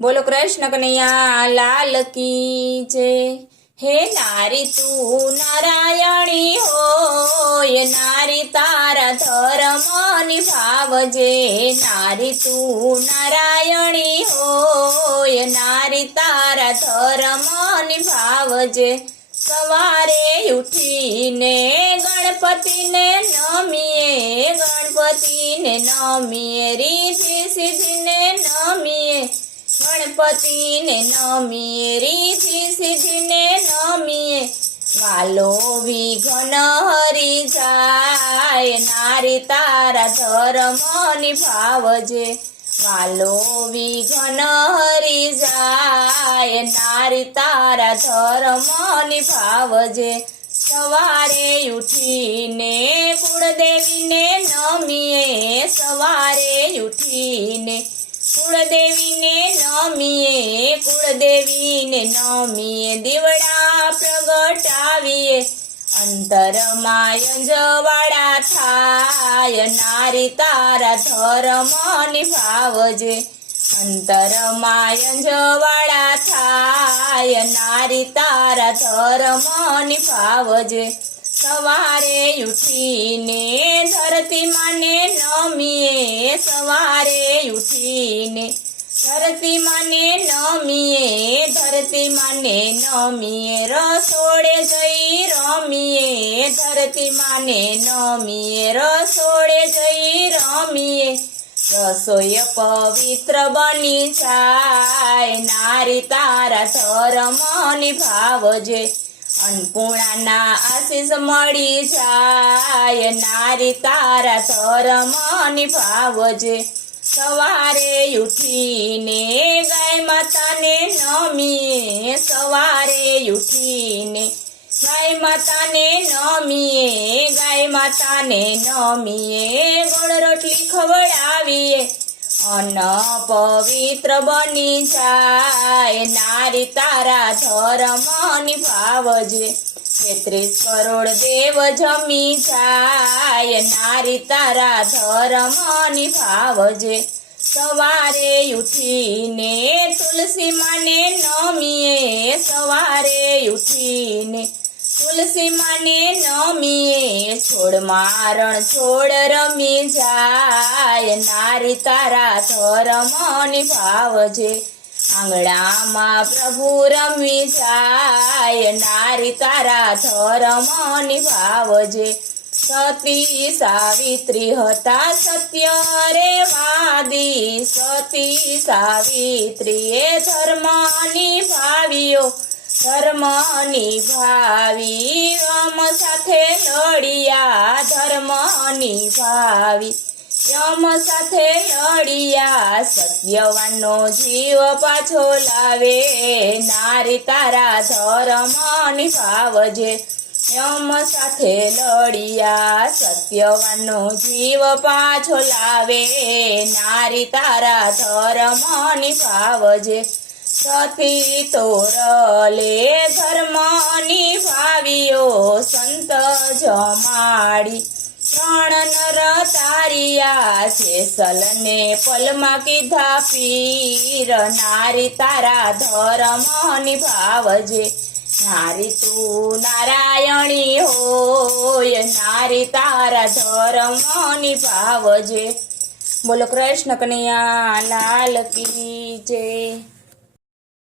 બોલો કૃષ્ણ કનૈયા, લાલ કી જય. હે નારી તું નારાયણી હોય, નારી તારા ધર્મ નિભાવજે નારી તું નારાયણી હોય, નારી તારા ધર્મ નિભાવજે સવારે ઉઠીને ગણપતિને નમીએ ગણપતિને નમીએ રીતિ સિદ્ધિને નમીએ. ગણપતિને નમીએ રીતિ સિદ્ધિને નમીએ. વાલો વિઘન હરી જાય, નારી તારા ધર્મ નિભાવજે વાલો વિઘન હરી જાય, નારી તારા ધર્મ નિભાવજે સવારે ઉઠીને કુળદેવીને નમીએ, સવારે ઉઠીને કુળદેવીને નમીએ કુળદેવીને નમીએ, દેવડા પ્રગટાવીએ. અંતરમાં અંજવાળા થાય, નારી તારા ધર્મ નિભાવજે. અંતરમાં અંજવાળા થાય, નારી તારા ધર્મ નિભાવજે. સવારે ઉઠીને ધરતી માને નમીએ સવારે ઉઠીને, ધરતી માને નમીએ, ધરતી માને નમીએ, રસોડે જઈ રમીએ, ધરતી માને નમીએ, રસોડે જઈ રમીએ, રસોઈ પવિત્ર બની જાય, નારી તારા ધર્મ નિભાવજે. અન્નપૂર્ણાના આશીષ મળી જાય. નારી તારા ધર્મ નિભાવજે સવારે ઉઠીને ગાય માતાને નમીએ. સવારે ઉઠીને ગાય માતાને નમીએ. ગાય માતાને નમીએ. ગોળ રોટલી ખવડાવીએ. અન્ન પવિત્ર બની જાય નારી તારા ધર્મ નિભાવજે. તેત્રીસ કરોડ દેવ જમી જાય નારી તારા ધર્મ નિભાવજે. સવારે ઉઠીને તુલસી માને નમીએ, સવારે ઉઠીને તુલસી માને નમીએ છોડ મારણ છોડ રમી જાય. નારી તારા ધર્મ નિભાવજે. આંગણામાં પ્રભુ રમી જાય. નારી તારા ધર્મ નિભાવજે. સતી સાવિત્રી હતા સત્ય રે વાદી. સતી સાવિત્રીએ ધર્મ નિભાવ્યો. ધર્મ નિભાવી યમ સાથે લડિયા ધર્મ નિભાવી યમ સાથે લડિયા સત્યવાનનો જીવ પાછો લાવે, નારી તારા ધર્મ નિભાવજે યમ સાથે લડિયા સત્યવાનનો જીવ પાછો લાવે, નારી તારા ધર્મ નિભાવજે સતી તોરલે ધર્મ નિભાવ્યો સંત જમાડી. ત્રણ નર તારિયા છે સલને પલમાં કીધા, પીર નારી તારા ધર્મ નિભાવજે. નારી તું નારાયણી હોય, નારી તારા ધર્મ નિભાવજે. બોલો કૃષ્ણ કનૈયા, લાલ કી જય.